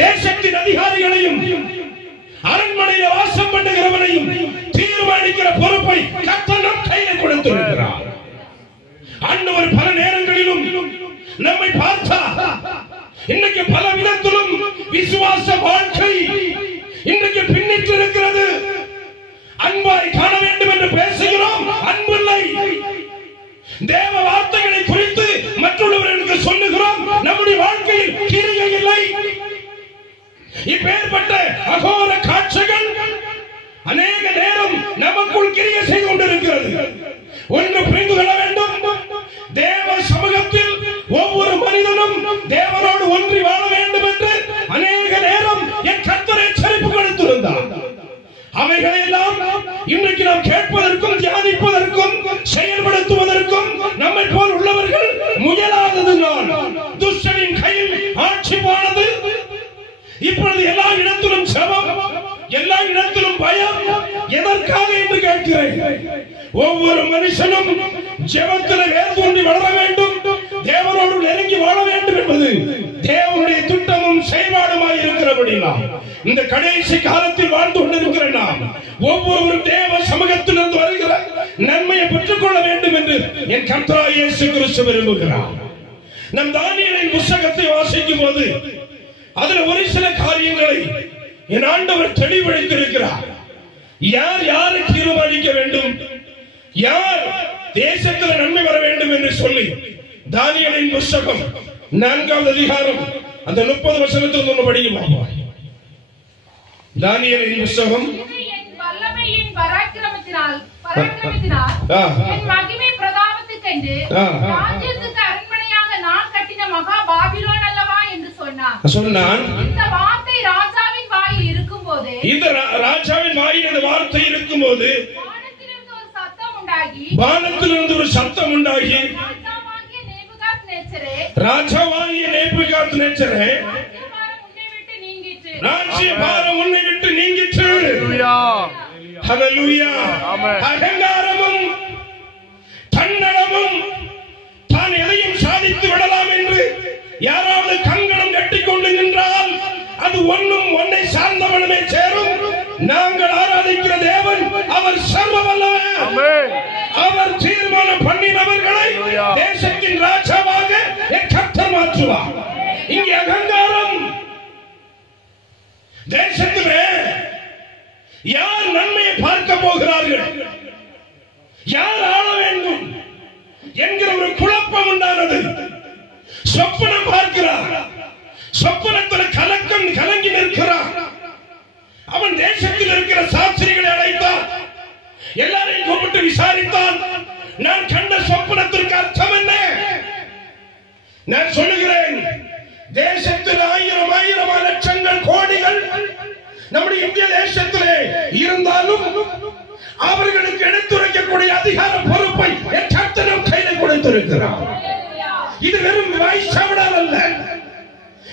தேசத்தின் அதிகாரிகளையும் அரண்மனையில வாசம் பண்ணுகிறவனையும் தீர்மானிக்கிற பொறுப்பை கத்தனம் கையில் கொடுத்திருக்கிறார். ஆண்டவர் பல நேரங்களிலும் நம்மை பார்த்தா இன்னைக்கு பல விதத்திலும் விசுவாச வாழ்க்கை இன்றைக்கு பின்னிட்டு இருக்கிறது அன்பாய் காண வேண்டும் என்று பேசுகிறோம். அன்பில்லை தேவ வார்த்தை இப்பேற்பட்ட அகோர காட்சிகள் அநேக நேரம் நமக்குள் கிரிய செய்து கொண்டிருக்கிறது ஒன்று திட்டமும் செயல்பாடுமாய் இருக்கிறபடி நாம். இந்த கடைசி காலத்தில் வாழ்ந்து கொண்டிருக்கிற நாம் ஒவ்வொரு தேவ சமூகத்திலிருந்து வருகிற நன்மையை பெற்றுக்கொள்ள வேண்டும் என்று என் கர்த்தராய் இயேசு கிறிஸ்து விரும்புகிறார். நம் தானியலின் புஸ்தகத்தை வாசிக்கும் போது அதுல ஒரு சில காரியங்களை என் ஆண்டவர் தெளிவளித்திருக்கிறார் யார் யாரை தீர்மானிக்க வேண்டும்? யார் தேசத்தில் நன்மை வர வேண்டும் என்று சொல்லி தானியலின் புஸ்தகம் நான்காவது அதிகாரம். அந்த முப்பது வசனத்தில் ஒன்று படிக்குமா தானியலின் புஸ்தகம். சொன்னான். சொன்னான். இந்த வார்த்தை ராஜாவின் வாயில் இருக்கும்போது இந்த ரா- ராஜாவின் வாயில் இந்த வார்த்தை இருக்கும்போது வானத்திலிருந்து ஒரு சத்தம் உண்டாகி வானத்திலிருந்து ஒரு சத்தம் உண்டாகி ராஜாவாகிய நேபுகாத் நேச்சரே ராஜ்ய பாரம் உன்னை விட்டு நீங்கிற்று. ஹalleluya. அகங்காரமும் தன்னலமும் தான் எதையும் சாதித்து விடலாம் என்று யாராவது கங்கணம் கட்டிக்கொண்டு நின்றால் அது ஒன்றும் ஒன்னை சார்ந்தவனுமே சேரும் நாங்கள் ஆராதிக்கிற தேவன் அவர் சர்வ வல்லவர். அவர் தீர்மானம் பண்ணினவர்களை. தேசத்தின் கர்த்தர் மாற்றுவார் இங்கே அகங்காரம். தேசத்திலே யார் நன்மையை பார்க்க போகிறார்கள்? யார் ஆள வேண்டும்? என்கிற ஒரு குழப்பம் உண்டானது. சொப்பனம் பார்க்கிறார். சொப்பனத்தில் கலக்கம் கலங்கி நிற்கிறார். அவன் தேசத்தில் இருக்கிற சாஸ்திரிகளை அழைத்தான் எல்லாரையும் கூப்பிட்டு விசாரித்தான். நான் கண்ட சொப்பனத்திற்கு அர்த்தம் என்ன? நான் சொல்லுகிறேன் தேசத்தில் ஆயிரம் ஆயிரம் லட்சங்கள் கோடிகள் நம்முடைய இந்திய தேசத்திலே இருந்தாலும் அவர்களுக்கு எடுத்துரைக்கக்கூடிய அதிகார பொறுப்பை என் கர்த்தனம் கையில கொடுத்திருக்கிறார்? இது வெறும் வாய்ச்சாவிடால் அல்ல.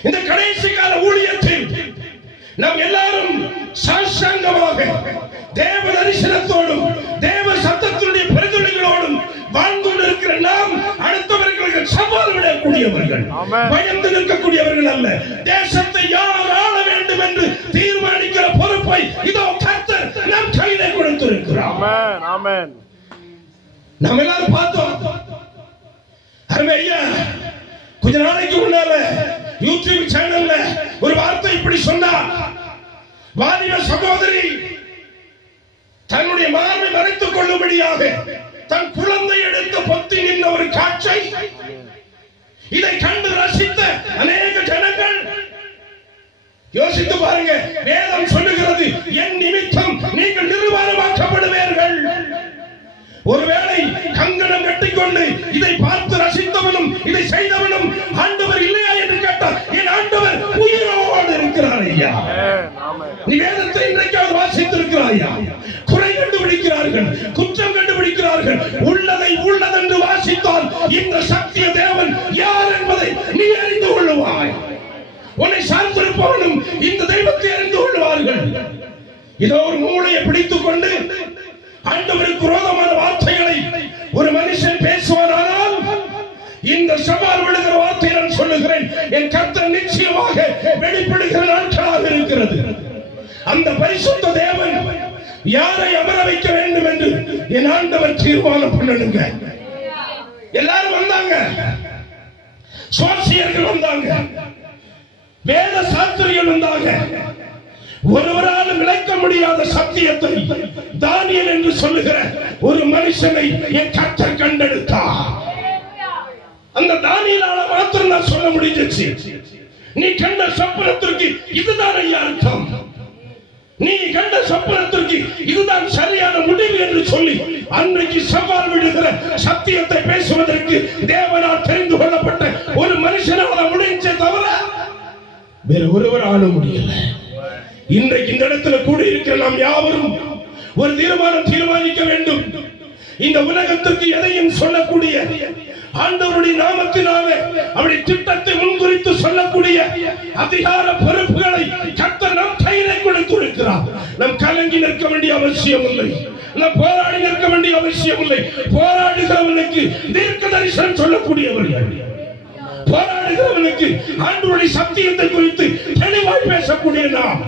இந்த கடைசி கால ஊழியத்தில் நாம் எல்லாரும் சாஷ்டாங்கமாக தேவ தரிசனத்தோடும் தேவ சத்தத்தினுடைய பெருந்துளைகளோடும் வாழ்ந்து கொண்டிருக்கிற நாம் சவால் விடக்கூடியவர்கள். பயந்து நிற்கக்கூடியவர்கள் அல்ல தேசத்தை யார் ஆள வேண்டும் என்று தீர்மானிக்கிற பொறுப்பை இதோ கர்த்தர் நம் கையிலே கொடுத்திருக்கிறார். நம்ம எல்லாரும் பார்த்தோம் அருமை ஐயா கொஞ்ச நாளைக்கு முன்னால யூடியூப் சேனல்ல ஒரு வார்த்தை இப்படி சொன்னா வாலிப சகோதரி தன்னுடைய மார்பை மறைத்துக் கொள்ளும்படியாக தன் குழந்தை எடுத்து பொத்தி நின்ற ஒரு காட்சை இதை கண்டு ரசித்த அநேக ஜனங்கள். யோசித்து பாருங்க வேதம் சொல்லுகிறது என் நிமித்தம் நீங்கள் நிர்வாணமாக்கப்படுவீர்கள். ஒருவேளை கங்கணம் கட்டிக்கொண்டு இதை பார்த்து இதோ ஒரு மூளையை பிடித்துக் கொண்டு ஆண்டவருக்கு விரோதமான வார்த்தைகளை ஒரு மனுஷன் பேசுவானால் இந்த சவால் விழுகிற வார்த்தை நான் சொல்லுகிறேன். என் கர்த்தர் நிச்சயமாக வெளிப்படுகிற நாட்களாக இருக்கிறது. அந்த பரிசுத்த தேவன் யாரை அமர வைக்க வேண்டும் என்று என் ஆண்டவர் தீர்மானம் பண்ணணுங்க. எல்லாரும் வந்தாங்க. சுவாசியர்கள் வந்தாங்க. வேத சாஸ்திரிகள் வந்தாங்க. ஒருவராலும் விளக்க முடியாத சத்தியத்தை தானியல் என்று சொல்லுகிற ஒரு மனுஷனை என் கர்த்தர் கண்டெடுத்தார் அந்த தானியலால மாத்திரம் நான் சொல்ல முடிஞ்சிச்சு. நீ கண்ட சப்பனத்திற்கு இதுதான் ஐயா அர்த்தம். நீ கண்ட சப்பனத்திற்கு இதுதான் சரியான முடிவு என்று சொல்லி அன்றைக்கு சவால் விடுகிற சத்தியத்தை பேசுவதற்கு தேவனால் தெரிந்து கொள்ளப்பட்ட ஒரு மனுஷனால் முடிஞ்சே தவிர வேற ஒருவர் ஆள முடியல. இன்றைக்கு இந்த இடத்துல கூடி இருக்கிற நாம் யாவரும் ஒரு தீர்மானம் தீர்மானிக்க வேண்டும். இந்த உலகத்திற்கு எதையும் சொல்லக்கூடிய ஆண்டவருடைய நாமத்தினாலே அவருடைய திட்டத்தை முன்குறித்து சொல்லக்கூடிய அதிகார பொறுப்புகளை கத்தர் நம் கையிலே கொடுத்திருக்கிறார். நம் கலங்கி நிற்க வேண்டிய அவசியம் இல்லை. நம் போராடி நிற்க வேண்டிய அவசியம் இல்லை. போராடுகிறவனுக்கு தீர்க்க தரிசனம் சொல்லக்கூடியவர்கள். போராடுகிறவனுக்கு ஆண்டவருடைய சத்தியத்தை குறித்து தெளிவாய் பேசக்கூடிய நாம்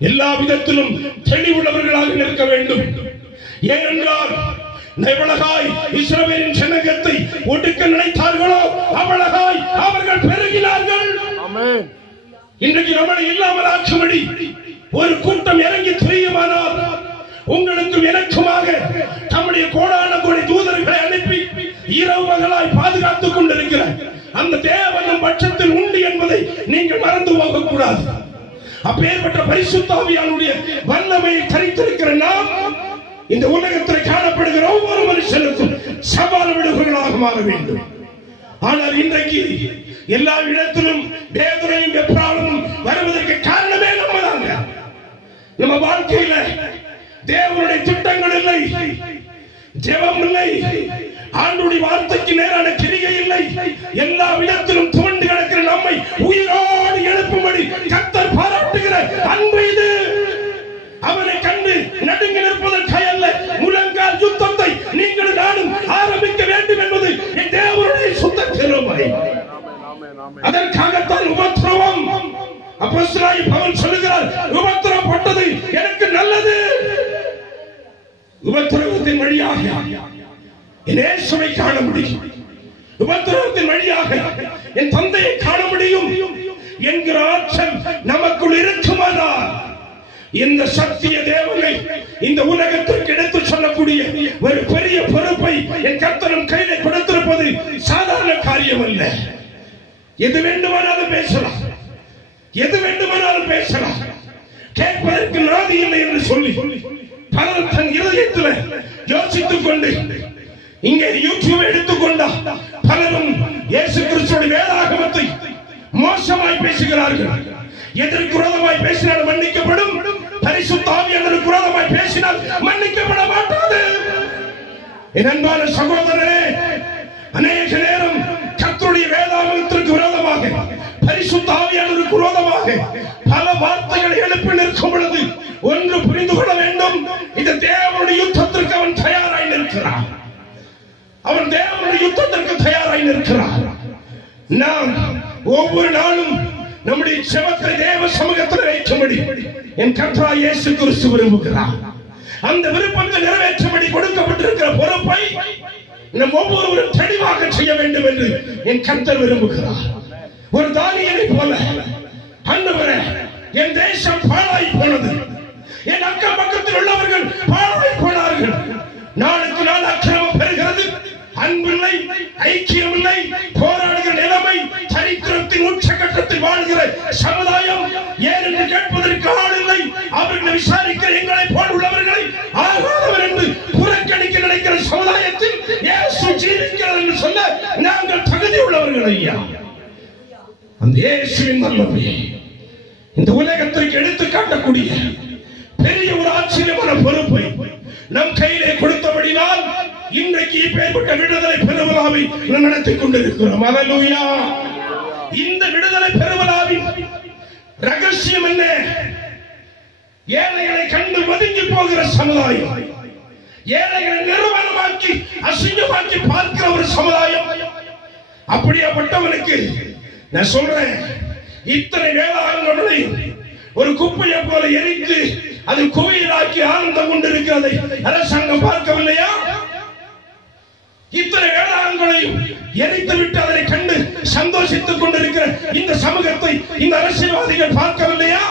எல்லா விதத்திலும் தெளிவுள்ளவர்களாக நிற்க வேண்டும். ஏனென்றால் எவ்வளகாய் இஸ்ரவேலின் ஜனகத்தை ஒடுக்க நினைத்தார்களோ அவ்வளகாய் அவர்கள் பெருகினார்கள். இன்றைக்கு நம்மளை இல்லாமல் ஆக்கும்படி ஒரு கூட்டம் இறங்கி தெரியுமானால் உங்களுக்கும் எனக்குமாக நம்முடைய கோடான கோடி தூதர்களை அனுப்பி இரவு பகலாய் பாதுகாத்துக் கொண்டிருக்கிற அந்த தேவனும் பட்சத்தில் உண்டு என்பதை நீங்கள் மறந்து போக கூடாது அப்பேற்பட்ட பரிசுத்தாவியானுடைய வல்லமையை தரித்திருக்கிற நாம் இந்த உலகத்தில் காணப்படுகிற ஒவ்வொரு மனுஷனுக்கும் சவால் விடுபவர்களாக மாற வேண்டும். ஆனால் இன்றைக்கு எல்லா இடத்திலும் வேதனையும் வெப்ராளமும் வருவதற்கு காரணமே நம்ம தாங்க நம்ம வாழ்க்கையில தேவனுடைய திட்டங்கள் இல்லை ஜெபம் இல்லை ஆண்டுடைய வார்த்தைக்கு நேரான கிரிகை இல்லை. எல்லா இடத்திலும் துவண்டு கிடக்கிற நம்மை உயிரோடு எழுப்பும்படி கத்தர் பாராட்டுகிற அன்பு இது. அவனை கண்டு நடுங்கி நிற்பதற்காக அல்ல முழங்கால் யுத்தத்தை நீங்கள் நானும் ஆரம்பிக்க வேண்டும் என்பது என் தேவனுடைய சுத்த திறமை அதற்காகத்தான் உபத்திரவம். அப்போஸ்தலனாகிய பவுல் சொல்லுகிறார் உபத்திரப்பட்டது எனக்கு நல்லது. உபத்திரவத்தின் வழியாக என் இயேசுவை காண முடியும். உபத்திரவத்தின் வழியாக என் தந்தையை காண முடியும். என்கிற ஆற்றல் நமக்குள் இருக்குமானால் இந்த சத்திய தேவனை இந்த உலகத்திற்கு எடுத்து சொல்லக்கூடிய ஒரு பெரிய பொறுப்பை என் கத்தனம் கையில கொடுத்திருப்பது சாதாரண காரியம் அல்ல எது வேண்டுமானாலும் பேசலாம். எது வேண்டுமானாலும் பேசலாம். கேட்பதற்கு நாதி இல்லை என்று சொல்லி பலர் தன் இருதயத்தில் யோசித்துக் கொண்டு இங்கே யூடியூப் எடுத்துக்கொண்டா பலரும் இயேசு கிறிஸ்துவின் வேதாகமத்தை மோசமாய் பேசுகிறார்கள். எதற்கு விரோதமாய் பேசினால் மன்னிக்கப்படும். பரிசுத்தாவியானவருக்கு விரோதமாய் பேசினால் மன்னிக்கப்பட மாட்டாது. என் சகோதரனே அநேக நேரம் கர்த்தருடைய வேதாகமத்திற்கு விரோதமாக பரிசுத்தாவியானவருக்கு விரோதமாக பல வார்த்தைகளை எழுப்பி நிற்கும் பொழுது ஒன்று புரிந்து கொள்ள வேண்டும். இந்த தேவனுடைய யுத்தத்திற்கு அவன் தயாராய் நிற்கிறான். அவன் தேவனுடைய யுத்தத்திற்கு தயாராய் நிற்கிறான். நாம் ஒவ்வொரு நாளும் நம்முடைய செவத்தை தேவ சமூகத்தில் வைக்கும்படி என் கற்றா இயேசு கிறிஸ்து விரும்புகிறார். அந்த விருப்பங்கள் நிறைவேற்றும்படி கொடுக்கப்பட்டிருக்கிற பொறுப்பை நம் ஒவ்வொருவரும் தெளிவாக செய்ய வேண்டும் என்று என் கர்த்தர் விரும்புகிறார். ஒரு தானியனை போல ஆண்டவரே என் தேசம் பாழாய் போனது. என் அக்கம் பக்கத்தில் உள்ளவர்கள் பாழாய் போனார்கள். நாளுக்கு நாள் அக்கிரமம் பெறுகிறது. அன்பில்லை ஐக்கியம் இல்லை போராடுகிற நிலைமை சரித்திரத்தின் உச்சகட்டத்தில் வாழ்கிற சமுதாயம் ஏன் என்று கேட்பதற்கு ஆள் இல்லை அவர்களை விசாரிக்கிற எங்களை போல் உள்ளவர்களை ஆகாதவர் என்று புறக்கணிக்க நினைக்கிற சமுதாயத்தில் இயேசு ஜீவிக்கிறார் என்று சொல்ல நாங்கள் தகுதி உள்ளவர்கள் ஐயா. அந்த இயேசுவின் வல்லமையை இந்த உலகத்திற்கு எடுத்து காட்டக்கூடிய பெரிய ஒரு ஆச்சரியமான பொறுப்பை நம் கையிலே கொடுத்தபடினால் இன்றைக்கு இப்பேற்பட்ட விடுதலை பெருவிழாவை நாம் நடத்திக் கொண்டிருக்கிறோம். அல்லேலூயா இந்த விடுதலை பெருவிழாவின் ரகசியம் என்ன? ஏழைகளை கண்டு ஒதுங்கி போகிற சமுதாயம். ஏழைகளை நிறுவனமாக்கி அசிங்கமாக்கி பார்க்கிற ஒரு சமுதாயம். அப்படியாப்பட்டவனுக்கு நான் சொல்றேன் இத்தனை வேளாண்களை ஒரு குப்பையை போல எரித்து அது குவியலாக்கி ஆனந்தம் கொண்டிருக்கிறதை. அரசாங்கம் பார்க்கவில்லையா? இத்தனை வேளாண்களையும் எரித்து விட்டு அதனை கண்டு சந்தோஷித்துக் கொண்டிருக்கிற இந்த சமூகத்தை இந்த அரசியல்வாதிகள் பார்க்கவில்லையா?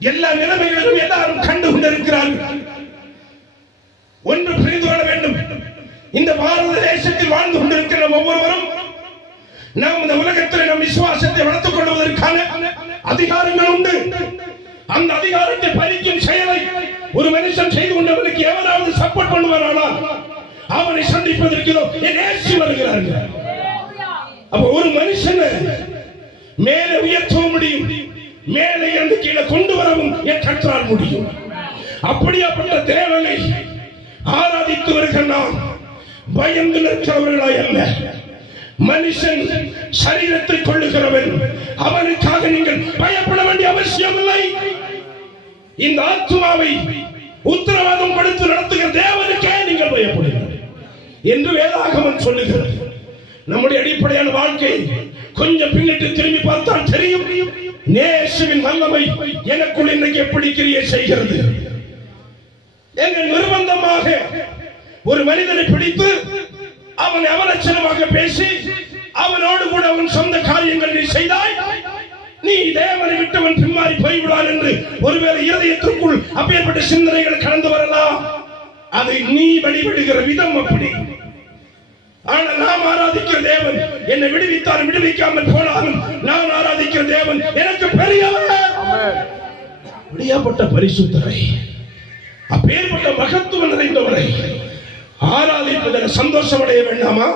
எல்லா நிலைமைகளிலும் எல்லாரும் கண்டு கொண்டிருக்கிறார்கள். ஒன்று புரிந்து கொள்ள வேண்டும். இந்த பாரத தேசத்தில் வாழ்ந்து கொண்டிருக்கிற ஒவ்வொருவரும் நாம் இந்த உலகத்தில் நம் விசுவாசத்தை வளர்த்துக் கொள்வதற்கான அதிகாரங்கள் உண்டு. அந்த அதிகாரத்தை பறிக்கும் செயலை ஒரு மனுஷன் செய்து கொண்டவனுக்கு எவராவது சப்போர்ட் பண்ணுவாரானால் அவனை சந்திப்பதற்கு இதோ வருகிறார்கள். அப்ப ஒரு மனுஷனை மேலே உயர்த்தவும் முடியும் மேலே இருந்து கீழே கொண்டு வரவும் என் கற்றால் முடியும். அப்படியாப்பட்ட தேவனை ஆராதித்து வருகிற நாம் பயந்து நிற்கிறவர்களா அல்ல. மனுஷன் சரீரத்தை கொள்ளுகிறவன் அவனுக்காக நீங்கள் பயப்பட வேண்டிய அவசியம் இல்லை. இந்த ஆத்மாவை உத்தரவாதம் கொடுத்து நடத்துகிற தேவனுக்கே நீங்கள் பயப்படுங்கள். என்று வேதாகமன் சொல்லுகிறது நம்முடைய அடிப்படையான வாழ்க்கை கொஞ்சம் பின்னிட்டு திரும்பி பார்த்தால் தெரியும். நேசுவின் வல்லமை எனக்குள் இன்றைக்கு எப்படி கிரிய செய்கிறது? எங்க நிர்பந்தமாக ஒரு மனிதனை பிடித்து அவனை அவலட்சணமாக பேசி அவனோடு கூட அவன் சொந்த காரியங்கள் நீ செய்தாய். நீ தேவனை விட்டவன் பின்மாறி போய்விடான் என்று ஒருவேளை இருதயத்திற்குள் அப்பேற்பட்ட சிந்தனைகள் கடந்து வரலாம். அதை நீ வழிபடுகிற விதம் அப்படி. ஆனால் நாம் ஆராதிக்கிற தேவன் என்னை விடுவித்தார் விடுவிக்காமல் போனாலும் நான் ஆராதிக்கிற தேவன் எனக்கு பெரியவர். பரிசுத்தரை அப்பேற்பட்ட மகத்துவம் நிறைந்தவரை ஆராதிப்பதில் சந்தோஷம் அடைய வேண்டாமா?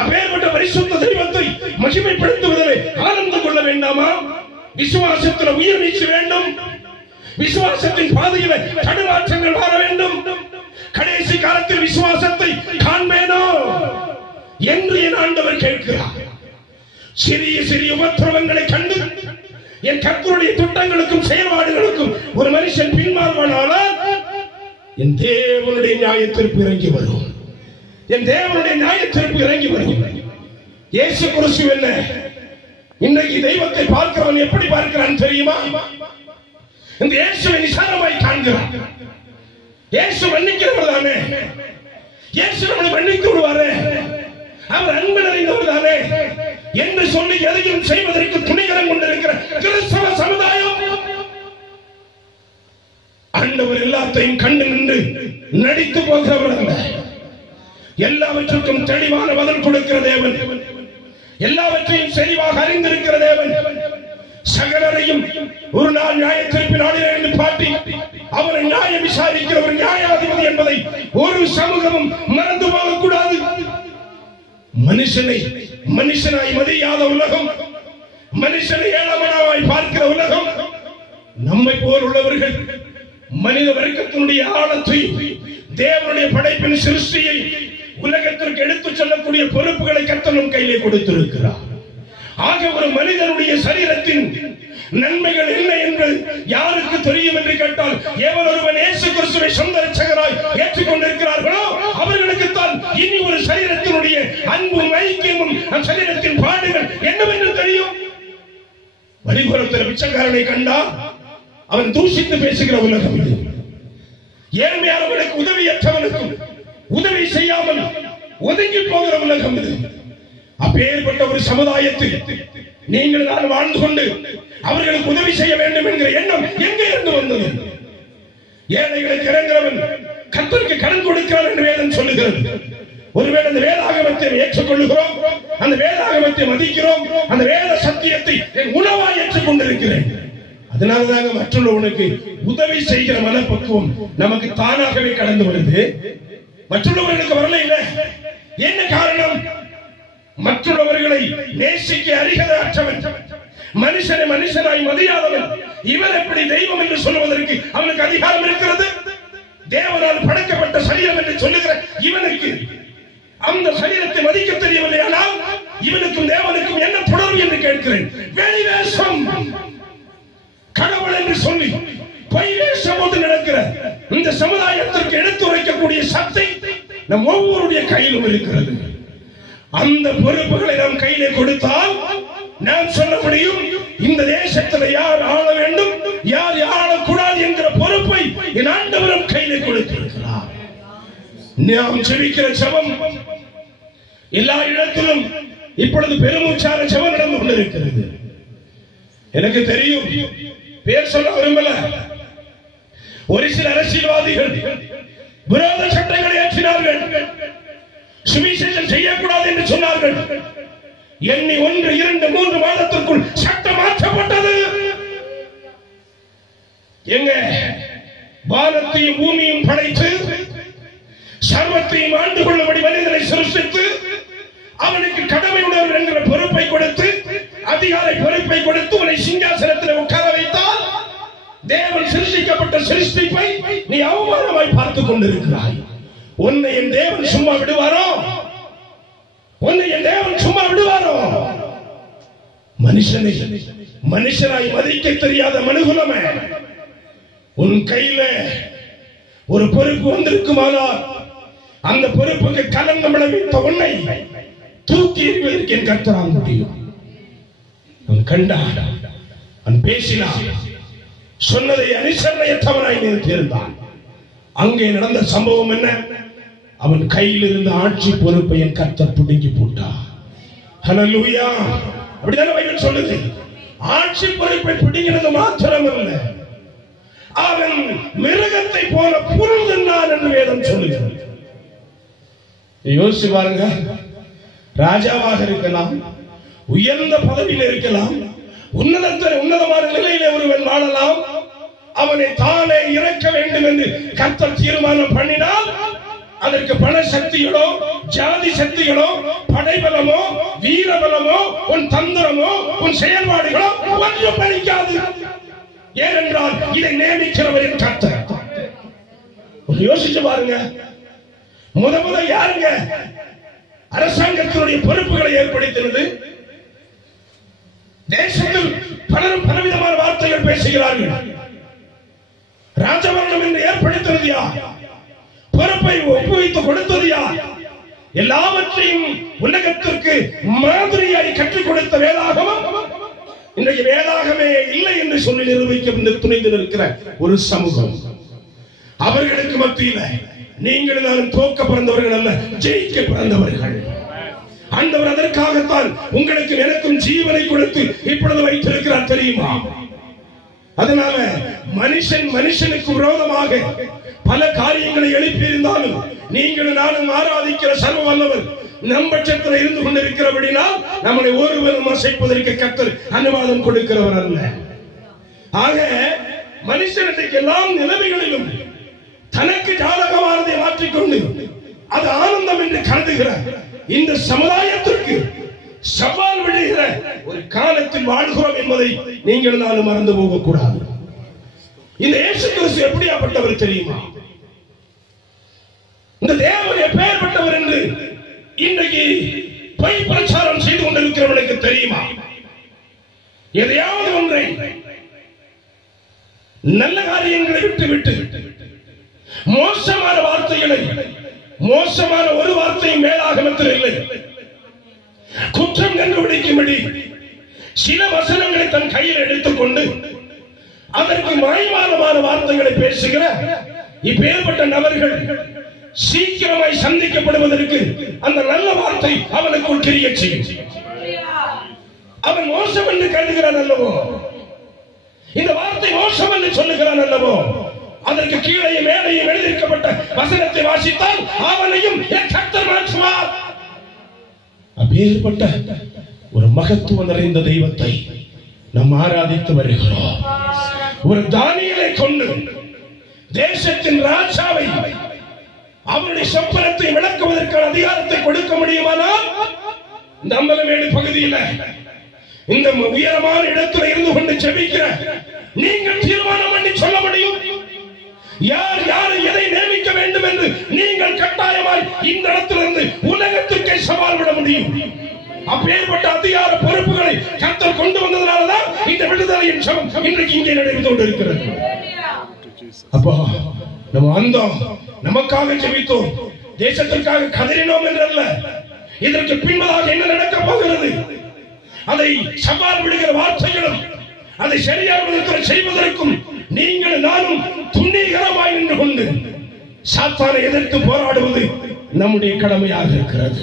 அப்பேற்பட்ட பரிசுத்த தெய்வத்தை மகிமைப்படுத்துவதில் ஆனந்தம் கொள்ள வேண்டாமா? விசுவாசத்தில் உயிர் வீச்சு வேண்டும். விசுவாசத்தின் பாதையில தடுமாற்றங்கள் வர வேண்டும். கடைசி காலத்தில் விசுவாசத்தை காண்பேனோ என்று என் ஆண்டவர் கேட்கிறார். சிறிய சிறிய உபத்திரவங்களை கண்டு என் கத்தருடைய திட்டங்களுக்கும் செயல்பாடுகளுக்கும் ஒரு மனுஷன் பின்மாறுவானால் என் தேவனுடைய நியாயத்திற்கு இறங்கி வரும். என் தேவனுடைய நியாயத்திற்கு இறங்கி வரும். இயேசு குருசு என்ன இன்றைக்கு தெய்வத்தை பார்க்கிறவன் எப்படி பார்க்கிறான் தெரியுமா? இந்த இயேசுவை நிசாரமாய் காண்கிறான் இயேசு மன்னிக்கிறவர் தானே இயேசு நம்மளை மன்னித்து விடுவாரே. அவர் அன்பு நிறைந்தவர் தானே என்று சொல்லி எதையும் செய்வதற்கு துணிகரம் கொண்டிருக்கிற கிறிஸ்தவ சமுதாயம். ஆண்டவர் எல்லாத்தையும் கண்டு நின்று நடித்து போகிறவர் அல்ல. எல்லாவற்றுக்கும் தெளிவான பதில் கொடுக்கிற தேவன். எல்லாவற்றையும் செறிவாக அறிந்திருக்கிற தேவன். சகலரையும் ஒரு நாள் நியாய திருப்பி என்று பாட்டி அவரை நியாயம் விசாரிக்கிற ஒரு நியாயாதிபதி என்பதை ஒரு சமூகமும் மறந்து போகக்கூடாது. மனுஷனை மனுஷனாய் மதியாத உலகம் மனுஷனை ஏழமனாவாய் பார்க்கிற உலகம் நம்மை போல் உள்ளவர்கள் மனித வர்க்கத்தினுடைய ஆழத்தை தேவனுடைய படைப்பின் சிருஷ்டியை உலகத்திற்கு எடுத்துச் செல்லக்கூடிய பொறுப்புகளை கத்தனும் கையிலே கொடுத்திருக்கிறார். ஆக ஒரு மனிதனுடைய சரீரத்தின் நன்மைகள் என்ன என்று யாருக்கு தெரியும் என்று கேட்டால் எவர் ஒருவன் இயேசு கிறிஸ்துவை சொந்த ரட்சகராய் ஏற்றுக்கொண்டிருக்கிறார்களோ அவர்களுக்கு தான் இனி ஒரு சரீரத்தினுடைய அன்பும் ஐக்கியமும் அந்த சரீரத்தின் பாடுகள் என்னவென்று தெரியும்? வழிபுறத்தில் பிச்சைக்காரனை கண்டா அவன் தூஷித்து பேசுகிற உலகம் இது. ஏழ்மையானவனுக்கு உதவியற்றவனுக்கும் உதவி செய்யாமல் ஒதுங்கி போகிற உலகம் இது. அப்பேற்பட்ட ஒரு சமுதாயத்தில் நீங்கள் நான் வாழ்ந்து கொண்டு அவர்களுக்கு உதவி செய்ய வேண்டும் என்கிற எண்ணம் எங்கே இருந்து வந்தது? ஏழைகளுக்கு இறங்குறவன் கத்தருக்கு கடன் கொடுக்கிறான் என்று வேதம் சொல்லுகிறது. ஒருவேளை அந்த வேதாகமத்தை ஏற்றுக்கொள்ளுகிறோம் அந்த வேதாகமத்தை மதிக்கிறோம் அந்த வேத சத்தியத்தை என் உணவாய் ஏற்றுக்கொண்டிருக்கிறேன். அதனாலதாங்க மற்றுள்ளவனுக்கு உதவி செய்கிற மனப்பக்குவம் நமக்கு தானாகவே கடந்து வருது. மற்றவர்களுக்கு வரல இல்ல. என்ன காரணம்? மற்றவர்களை நேசிக்க அறிகதற்றவன் மனுஷனை மனுஷனாய் மதியாதவன். இவன் எப்படி தெய்வம் என்று சொல்லுவதற்கு அவனுக்கு அதிகாரம் இருக்கிறது? தேவனால் படைக்கப்பட்ட சரீரம் என்று சொல்லுகிற இவனுக்கு அந்த சரீரத்தை மதிக்க தெரியவில்லை. ஆனால் இவனுக்கும் தேவனுக்கும் என்ன தொடர்பு என்று கேட்கிறேன். வெளிவேஷம் கடவுள் என்று சொல்லி பொய் வேஷம் போட்டு நடக்கிற இந்த சமுதாயத்திற்கு எடுத்து வைக்கக்கூடிய சத்தை நம் ஒவ்வொருடைய கையிலும் இருக்கிறது. அந்த பொறுப்புகளை நாம் கையிலே கொடுத்தால் நான் சொல்ல முடியும் இந்த தேசத்துல யார் ஆள வேண்டும் யார் ஆளக்கூடாது என்கிற பொறுப்பை என் ஆண்டவரும் கையில கொடுத்திருக்கிறார். நாம் செபிக்கிற செபம் எல்லா இடத்திலும் இப்பொழுது பெருமூச்சார செபம் நடந்து கொண்டிருக்கிறது. எனக்கு தெரியும் பேர் சொல்ல விரும்பல. ஒரு சில அரசியல்வாதிகள் விரோத சட்டங்களை ஏற்றினார்கள். சுவிசேஷம் செய்யக்கூடாது என்று சொன்னார்கள். எண்ணி ஒன்று இரண்டு மூன்று மாதத்திற்குள் சட்டம் மாற்றப்பட்டது. எங்க வானத்தையும் பூமியும் படைத்து சர்வத்தையும் ஆண்டு கொள்ளும்படி மனிதனை சிருஷ்டித்து அவனுக்கு கடமை உணர்வு என்கிற பொறுப்பை கொடுத்து அதிகாலை பொறுப்பை கொடுத்து உன்னை சிங்காசனத்தில் உட்கார வைத்தால் தேவன் சிருஷ்டிக்கப்பட்ட சிருஷ்டிப்பை நீ அவமானமாய் பார்த்துக் கொண்டிருக்கிறாய். உன்னை என் தேவன் சும்மா விடுவாரோ? உன்னை என் தேவன் சும்மா விடுவாரோ? மனுஷனை மனுஷனாய் மதிக்க தெரியாத மனுகுலமே உன் கையில ஒரு பொறுப்பு வந்திருக்குமானால் அந்த பொறுப்புக்கு கலங்கம் விளைவித்த உன்னை தூக்கி எறிவதற்கு என் கர்த்தரால் முடியும். அவன் கண்டான் அவன் பேசினான். சொன்னதை அனுசரணையற்றவனாய் நிறுத்தியிருந்தான் அங்கே நடந்த சம்பவம் என்ன? அவன் கையில் இருந்த ஆட்சி பொறுப்பை என் கர்த்தர் பிடுங்கி போட்டார். ஹalleluya அப்படிதானே பைபிள் சொல்லுது? ஆட்சி பொறுப்பை பிடிக்கிறது மாத்திரம் அல்ல அவன் மிருகத்தை போல புரிந்தான் என்று வேதம் சொல்லுகிறது யோசிச்சு பாருங்க. ராஜாவாக இருக்கலாம் உயர்ந்த பதவியில் இருக்கலாம் உன்னதத்தில் உன்னதமான நிலையில ஒருவன் வாழலாம். அவனை தானே இறக்க வேண்டும் என்று கர்த்தர் தீர்மானம் பண்ணினால் அதற்கு பண சக்திகளோ ஜாதி சக்திகளோ படைபலமோ வீரபலமோ உன் தந்திரமோ உன் செயல்பாடுகளோ ஒன்றும் பலிக்காது ஏனென்றால் இதை நியமிக்கிறவரின் கர்த்தர். யோசிச்சு பாருங்க. முத முத யாருங்க? அரசாங்கத்தினுடைய பொறுப்புகளை ஏற்படுத்தினது? தேசத்தில் பலரும் பலவிதமான வார்த்தைகள் பேசுகிறார்கள். ராஜவர்ணம் என்று ஏற்படுத்தினது யார்? பொறுப்பை ஒப்புவித்து கொடுத்தது யார்? எல்லாவற்றையும் உலகத்திற்கு மாதிரியாய் கற்றுக் கொடுத்த வேதாகமம்? இன்றைக்கு வேதாகமே இல்லை என்று சொல்லி நிரூபிக்க துணைந்து நிற்கிற ஒரு சமூகம். அவர்களுக்கு மத்தியில் நீங்கள் எல்லாரும் தோக்க பிறந்தவர்கள் அல்ல ஜெயிக்க பிறந்தவர்கள். ஆண்டவர் அதற்காகத்தான் உங்களுக்கு எனக்கும் ஜீவனை கொடுத்து இப்பொழுது வைத்திருக்கிறார் தெரியுமா? அதனால மனுஷன் மனுஷனுக்கு விரோதமாக பல காரியங்களை எழுப்பியிருந்தாலும் நீங்கள் நானும் ஆராதிக்கிற சர்வ வல்லவர் நம்பட்சத்தில் இருந்து கொண்டிருக்கிறபடினால் நம்மளை ஒருவரும் அசைப்பதற்கு கத்தர் அனுவாதம் கொடுக்கிறவர் அல்ல. ஆக மனுஷனுக்கு எல்லாம் நிலைமைகளிலும் தனக்கு ஜாதகமானதை மாற்றிக்கொண்டு அது ஆனந்தம் என்று கருதுகிறார். இந்த சமுதாயத்திற்கு சவால் விழுகிற ஒரு காலத்தில் வாழ்கிறோம் என்பதை நீங்கள் நானும் மறந்து போகக்கூடாது. இந்த இயேசு கிறிஸ்து எப்படியாப்பட்டவர் தெரியுமா? இந்த தேவன் எப்பேற்பட்டவர் என்று இன்றைக்கு பொய் பிரச்சாரம் செய்து கொண்டிருக்கிறவனுக்கு தெரியுமா? எதையாவது ஒன்றை நல்ல காரியங்களை விட்டு விட்டு மோசமான வார்த்தைகளை மோசமான ஒரு வார்த்தையும் மேலாகமத்தில் இல்லை குற்றம் கண்டுபிடிக்கும்படி சில வசனங்களை தன் கையில் எடுத்துக்கொண்டு அதற்கு மாய்மானமான வார்த்தைகளை பேசுகிற இப்பேற்பட்ட நபர்கள் சீக்கிரமாய் சந்திக்கப்படுவதற்கு அந்த நல்ல வார்த்தை அவனுக்குள் தெரிய செய்யும். அவன் மோசம் என்று கருதுகிறான் அல்லவோ? இந்த வார்த்தை மோசம் என்று சொல்லுகிறான் அல்லவோ? அதற்கு கீழே மேலையும் எழுதியிருக்கப்பட்ட வசனத்தை வாசித்தால் அவனையும் என் சக்தர் மாற்றுவார். அப்பேற்பட்ட ஒரு மகத்துவம் நிறைந்த தெய்வத்தை நாம் ஆராதித்து வருகிறோம். ஒரு தானியலை கொண்டு தேசத்தின் ராஜாவை அவருடைய சம்பளத்தை விளக்குவதற்கான அதிகாரத்தை கொடுக்க முடியுமானால் இந்த அம்பலமேடு பகுதியில் இந்த உயரமான இடத்துல இருந்து கொண்டு செபிக்கிற நீங்கள் தீர்மானம் பண்ணி சொல்ல முடியும்? யார் யாரை எதை நியமிக்க வேண்டும் என்று நீங்கள் கட்டாயமாய் இந்த இடத்துல அப்பேற்பட்ட அதிகார பொறுப்புகளை கத்தர் கொண்டு வந்ததனாலதான் இந்த விடுதலையின் சமம் இன்றைக்கு இங்கே நடைபெற்று கொண்டிருக்கிறது. அப்பா நம்ம வந்தோம். நமக்காக ஜெபித்தோம். தேசத்திற்காக கதறினோம் என்றல்ல. இதற்கு பின்பதாக என்ன நடக்க போகிறது? அதை சவால் விடுகிற வார்த்தைகளும் அதை சரியாக செய்வதற்கும் நீங்கள் நானும் துணிகரமாய் நின்று கொண்டு சாத்தானை எதிர்த்து போராடுவது நம்முடைய கடமையாக இருக்கிறது.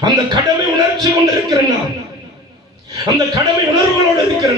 அந்த கடமை உணர்ச்சி கொண்டிருக்கிற நான். அந்த கடமை உணர்வுகளோடு இருக்கிற